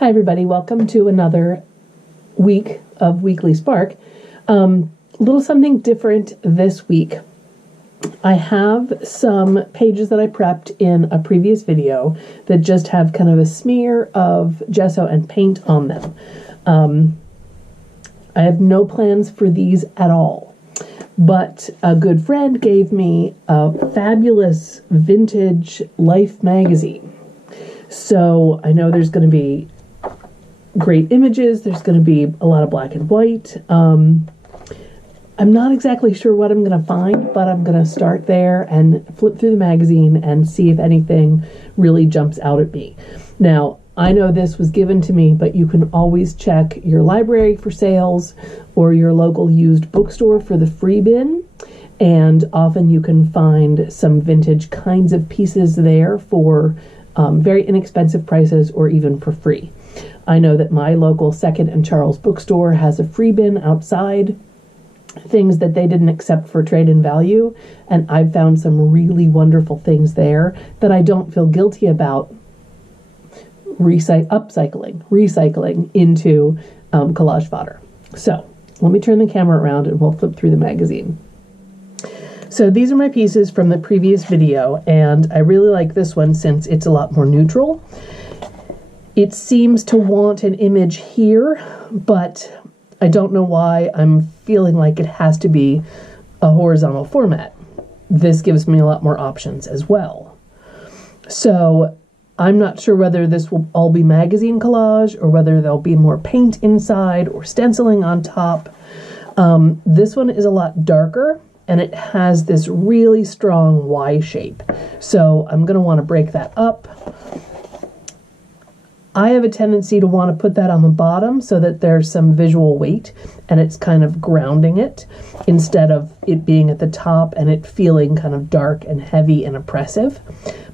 Hi everybody, welcome to another week of Weekly Spark. A little something different this week. I have some pages that I prepped in a previous video that just have kind of a smear of gesso and paint on them. I have no plans for these at all, but a good friend gave me a fabulous vintage Life magazine. So I know there's going to be great images. There's going to be a lot of black and white. I'm not exactly sure what I'm going to find, but I'm going to start there and flip through the magazine and see if anything really jumps out at me. Now, I know this was given to me, but you can always check your library for sales or your local used bookstore for the free bin. And often you can find some vintage kinds of pieces there for very inexpensive prices or even for free. I know that my local Second and Charles bookstore has a free bin outside, things that they didn't accept for trade-in value, and I've found some really wonderful things there that I don't feel guilty about recycling into collage fodder. So let me turn the camera around and we'll flip through the magazine. So these are my pieces from the previous video, and I really like this one since it's a lot more neutral. It seems to want an image here, but I don't know why I'm feeling like it has to be a horizontal format. This gives me a lot more options as well. So I'm not sure whether this will all be magazine collage or whether there'll be more paint inside or stenciling on top. This one is a lot darker, and it has this really strong Y shape. So I'm going to want to break that up. I have a tendency to want to put that on the bottom so that there's some visual weight and it's kind of grounding it instead of it being at the top and it feeling kind of dark and heavy and oppressive.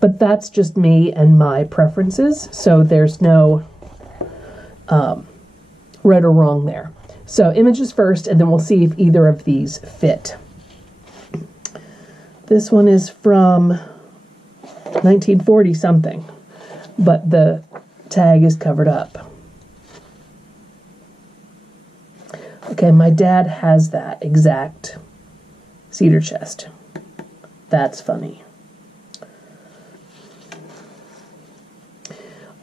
But that's just me and my preferences, so there's no right or wrong there. So images first, and then we'll see if either of these fit. This one is from 1940 something, but the tag is covered up. Okay, my dad has that exact cedar chest. That's funny.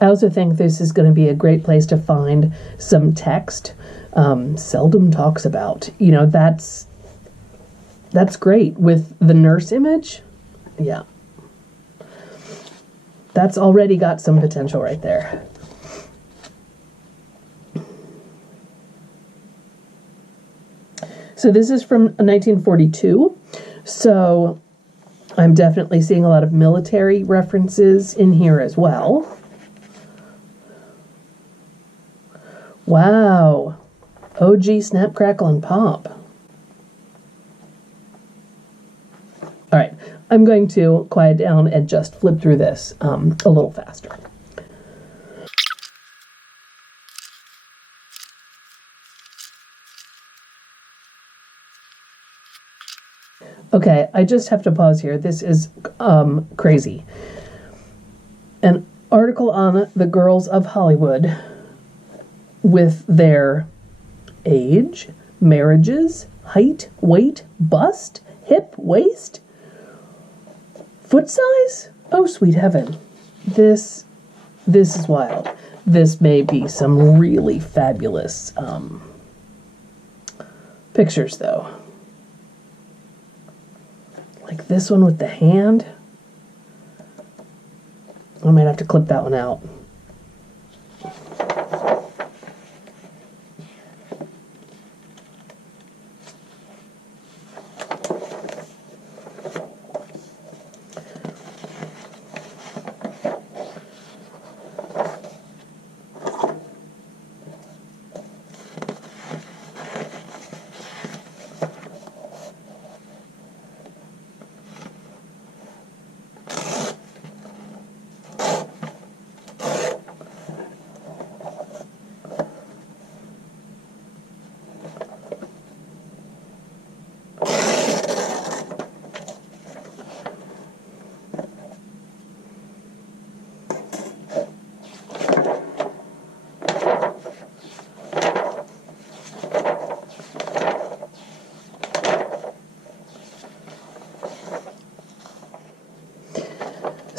I also think this is going to be a great place to find some text. Seldom talks about. You know, that's great with the nurse image. Yeah. That's already got some potential right there. So this is from 1942. So I'm definitely seeing a lot of military references in here as well. Wow. OG Snap, Crackle, and Pop. All right. I'm going to quiet down and just flip through this a little faster. Okay, I just have to pause here. This is crazy. An article on the girls of Hollywood with their age, marriages, height, weight, bust, hip, waist, foot size? Oh, sweet heaven. This is wild. This may be some really fabulous pictures, though. Like this one with the hand. I might have to clip that one out.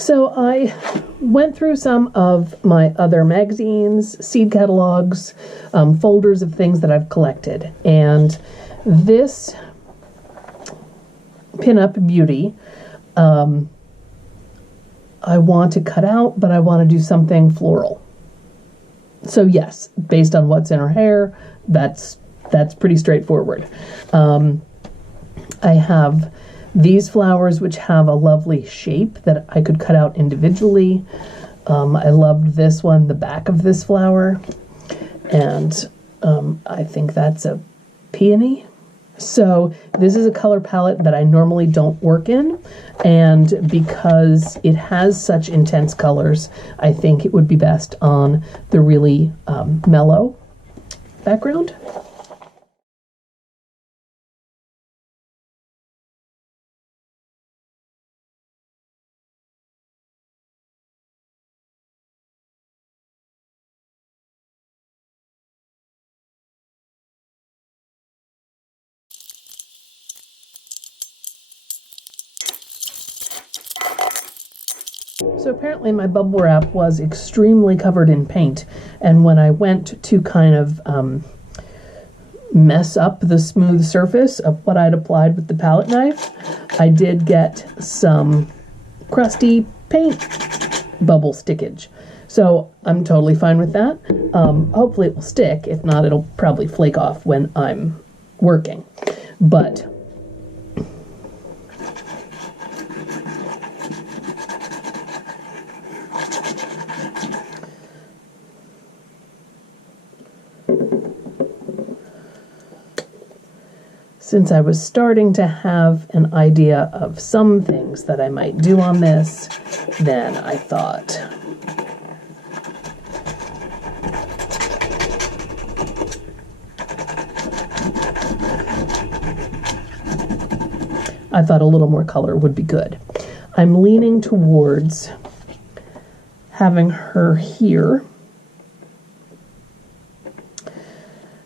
So I went through some of my other magazines, seed catalogs, folders of things that I've collected. And this Pinup Beauty, I want to cut out, but I want to do something floral. So yes, based on what's in her hair, that's pretty straightforward. I have these flowers, which have a lovely shape that I could cut out individually. I loved this one, the back of this flower, and I think that's a peony. So this is a color palette that I normally don't work in, and because it has such intense colors, I think it would be best on the really mellow background. So apparently my bubble wrap was extremely covered in paint, and when I went to kind of mess up the smooth surface of what I'd applied with the palette knife, I did get some crusty paint bubble stickage. So I'm totally fine with that. Hopefully it will stick. If not, it'll probably flake off when I'm working. But since I was starting to have an idea of some things that I might do on this, then I thought, a little more color would be good. I'm leaning towards having her here,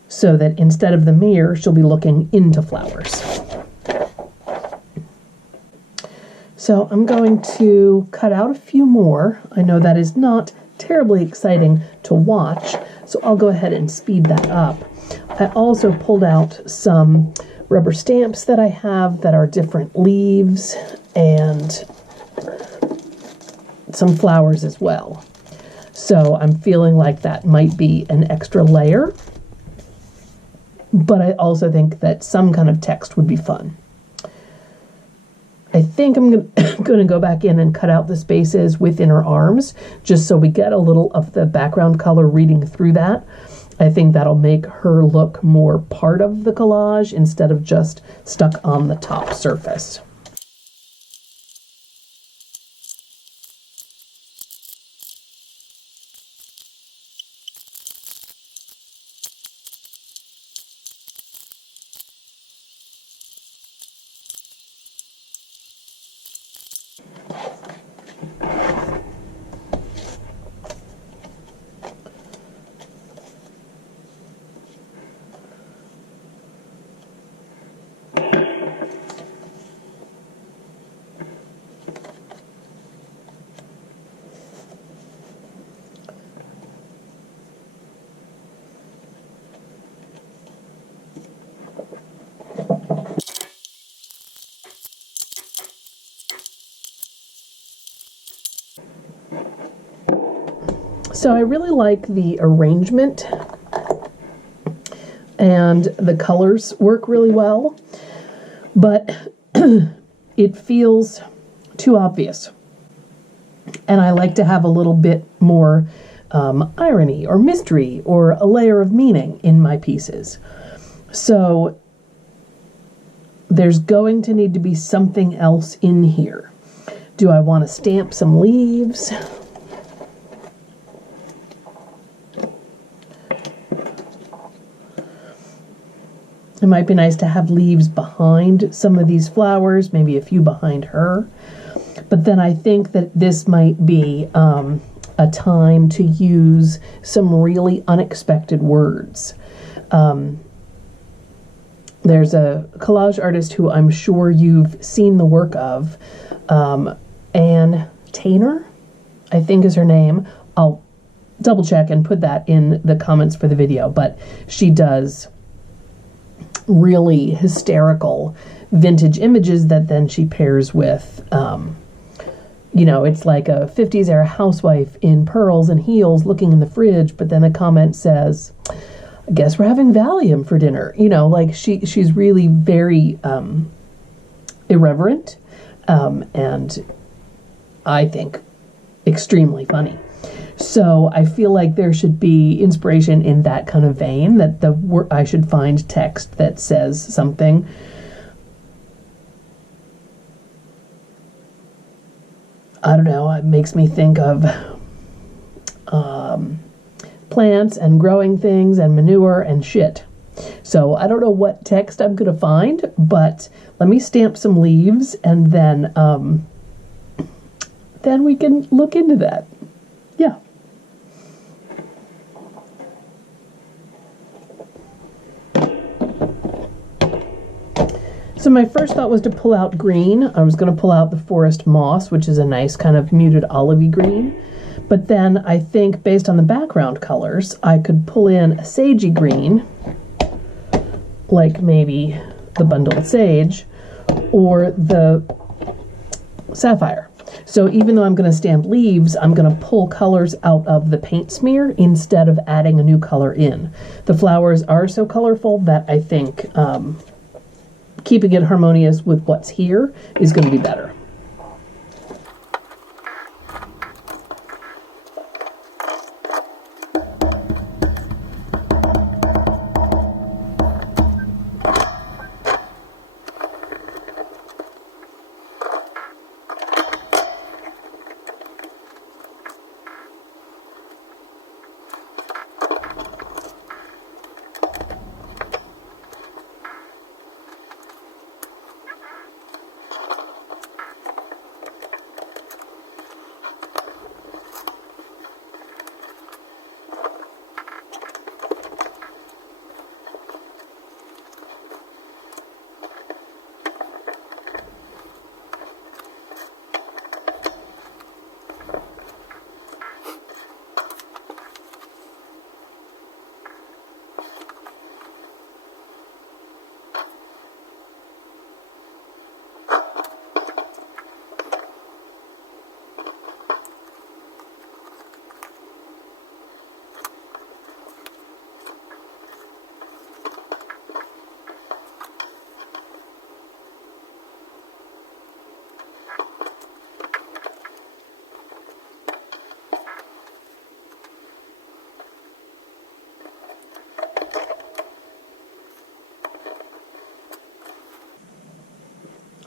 so that instead of the mirror, she'll be looking into flowers. So I'm going to cut out a few more. I know that is not terribly exciting to watch, so I'll go ahead and speed that up. I also pulled out some rubber stamps that I have that are different leaves and some flowers as well. So I'm feeling like that might be an extra layer. But I also think that some kind of text would be fun. I think I'm going to go back in and cut out the spaces within her arms, just so we get a little of the background color reading through that. I think that'll make her look more part of the collage instead of just stuck on the top surface. So I really like the arrangement, and the colors work really well, but it feels too obvious. And I like to have a little bit more irony or mystery or a layer of meaning in my pieces. So there's going to need to be something else in here. Do I want to stamp some leaves? It might be nice to have leaves behind some of these flowers, maybe a few behind her. But then I think that this might be a time to use some really unexpected words. There's a collage artist who I'm sure you've seen the work of, Anne Painter, I think is her name. I'll double check and put that in the comments for the video, but she does really hysterical vintage images that then she pairs with, you know, it's like a 50s era housewife in pearls and heels looking in the fridge, but then a comment says, I guess we're having Valium for dinner. You know, like she's really very irreverent, and I think extremely funny. So I feel like there should be inspiration in that kind of vein, that I should find text that says something. I don't know, it makes me think of plants and growing things and manure and shit. So I don't know what text I'm going to find, but let me stamp some leaves and then we can look into that. Yeah. So my first thought was to pull out green. I was going to pull out the forest moss, which is a nice kind of muted olivey green. But then I think based on the background colors, I could pull in a sagey green, like maybe the bundled sage, or the sapphire. So even though I'm going to stamp leaves, I'm going to pull colors out of the paint smear instead of adding a new color in. The flowers are so colorful that I think keeping it harmonious with what's here is going to be better.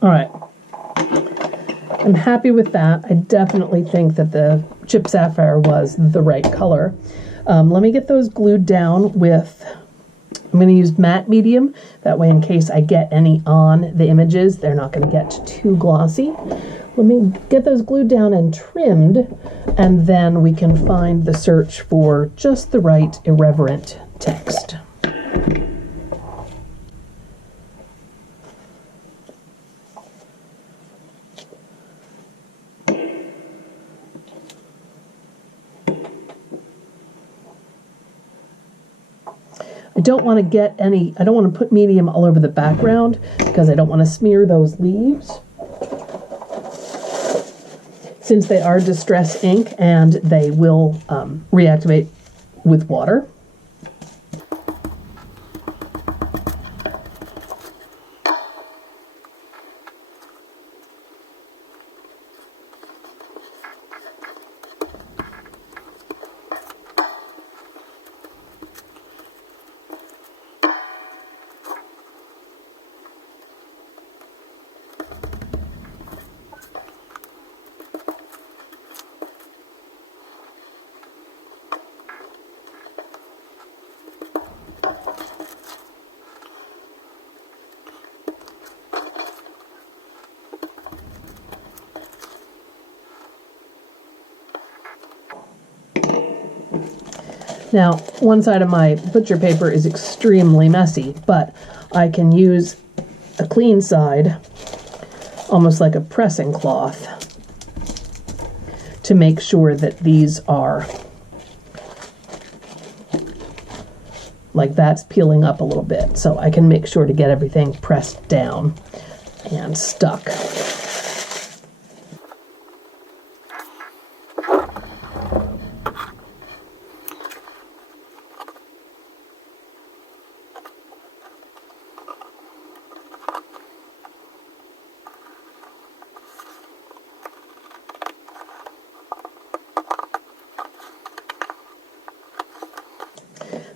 All right, I'm happy with that. I definitely think that the chip sapphire was the right color. Let me get those glued down with, I'm going to use matte medium. That way, in case I get any on the images, they're not going to get too glossy. Let me get those glued down and trimmed, and then we can find the search for just the right irreverent text. I don't want to put medium all over the background because I don't want to smear those leaves, since they are distress ink and they will reactivate with water. Now, one side of my butcher paper is extremely messy, but I can use a clean side, almost like a pressing cloth, to make sure that these are, like that's peeling up a little bit, so I can make sure to get everything pressed down and stuck.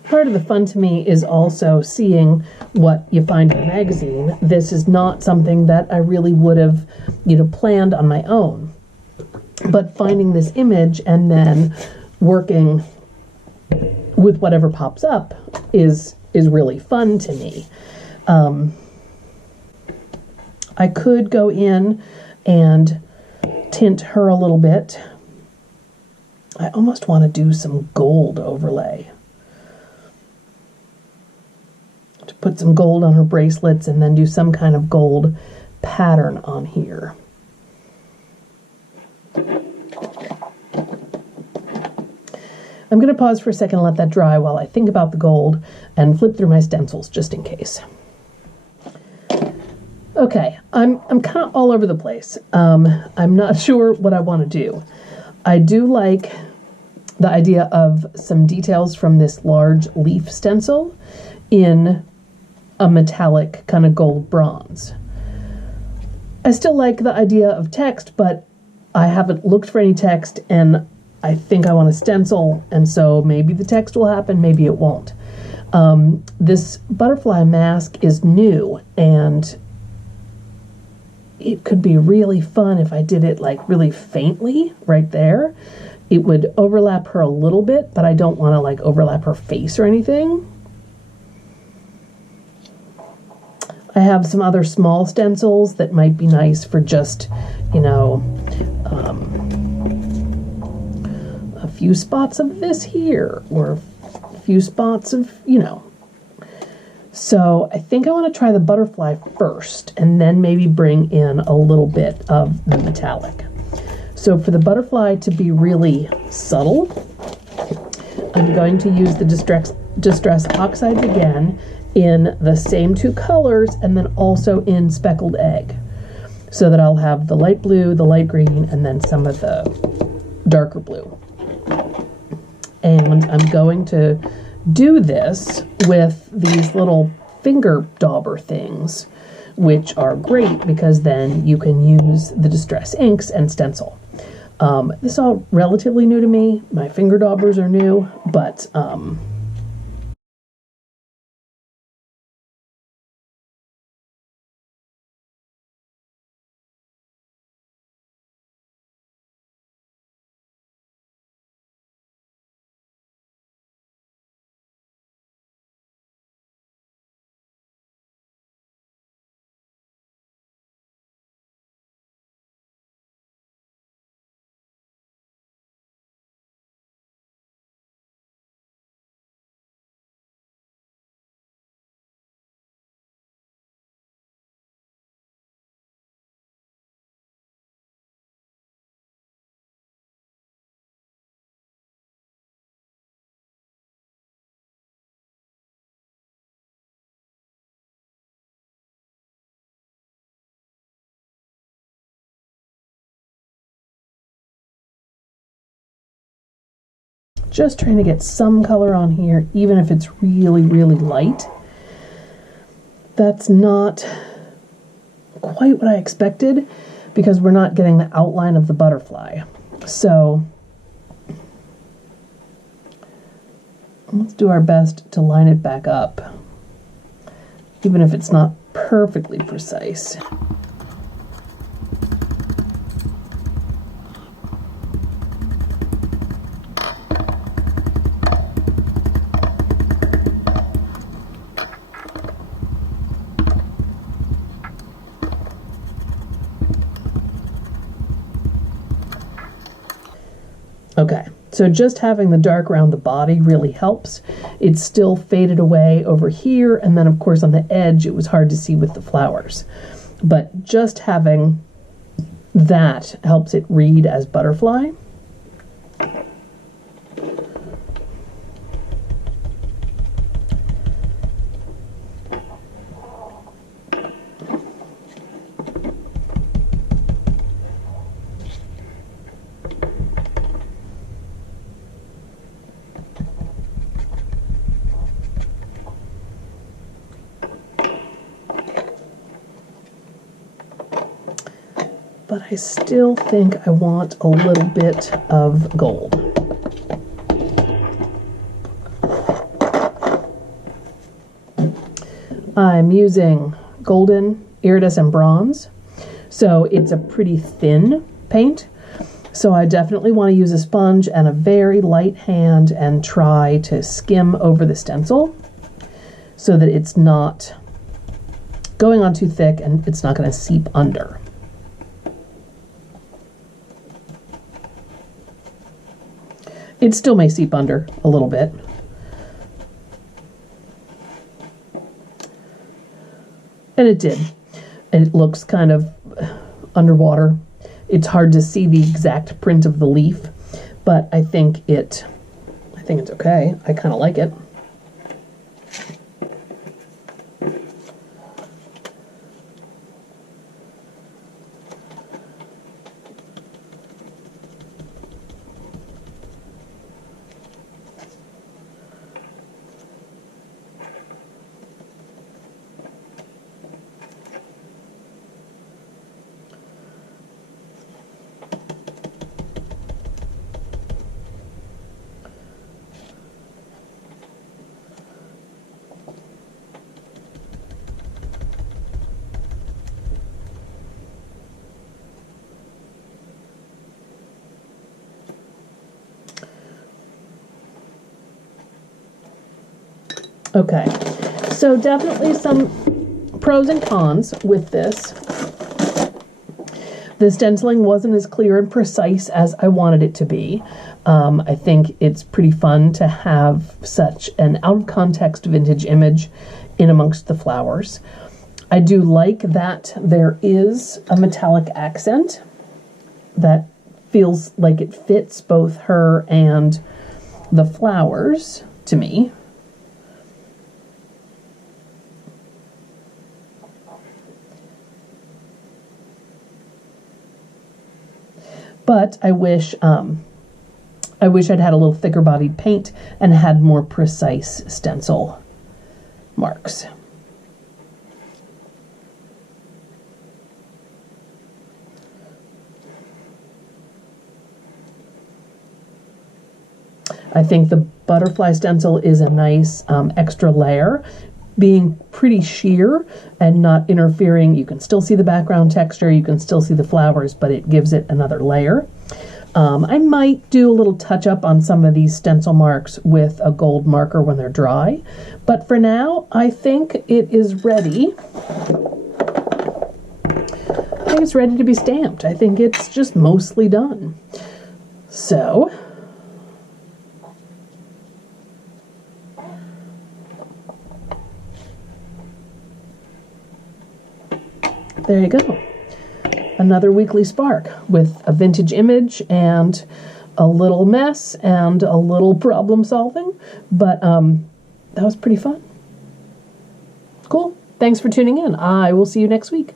Part of the fun to me is also seeing what you find in the magazine. This is not something that I really would have, planned on my own. But finding this image and then working with whatever pops up is really fun to me. I could go in and tint her a little bit. I almost want to do some gold overlay. To put some gold on her bracelets and then do some kind of gold pattern on here. I'm going to pause for a second and let that dry while I think about the gold and flip through my stencils just in case. Okay, I'm kind of all over the place. I'm not sure what I want to do. I do like the idea of some details from this large leaf stencil in a metallic kind of gold bronze. I still like the idea of text, but I haven't looked for any text, and I think I want to stencil, and so maybe the text will happen, maybe it won't. This butterfly mask is new, and it could be really fun if I did it like really faintly right there. It would overlap her a little bit, but I don't want to like overlap her face or anything. I have some other small stencils that might be nice for just, a few spots of this here, or a few spots of, So I think I want to try the butterfly first, and then maybe bring in a little bit of the metallic. So for the butterfly to be really subtle, I'm going to use the Distress Oxides again, in the same two colors, and then also in Speckled Egg, so that I'll have the light blue, the light green, and then some of the darker blue. And I'm going to do this with these little finger dauber things, which are great because then you can use the Distress inks and stencil. This is all relatively new to me. My finger daubers are new, but just trying to get some color on here, even if it's really, really light. That's not quite what I expected because we're not getting the outline of the butterfly. So let's do our best to line it back up, even if it's not perfectly precise. Okay, so just having the dark around the body really helps. It's still faded away over here, and then of course on the edge it was hard to see with the flowers. But just having that helps it read as butterfly. but I still think I want a little bit of gold. I'm using golden, iridescent bronze, so it's a pretty thin paint. So I definitely want to use a sponge and a very light hand and try to skim over the stencil so that it's not going on too thick and it's not going to seep under. It still may seep under a little bit. And it did. And it looks kind of underwater. It's hard to see the exact print of the leaf, but I think it's okay. I kind of like it. Okay, so definitely some pros and cons with this. The stenciling wasn't as clear and precise as I wanted it to be. I think it's pretty fun to have such an out-of-context vintage image in amongst the flowers. I do like that there is a metallic accent that feels like it fits both her and the flowers to me. But I wish I'd had a little thicker bodied paint and had more precise stencil marks. I think the butterfly stencil is a nice extra layer, being pretty sheer and not interfering. You can still see the background texture, you can still see the flowers, but it gives it another layer. I might do a little touch up on some of these stencil marks with a gold marker when they're dry, but for now I think it is ready. I think it's ready to be stamped. I think it's just mostly done. So there you go. Another weekly spark with a vintage image and a little mess and a little problem solving, but that was pretty fun. Cool. Thanks for tuning in. I will see you next week.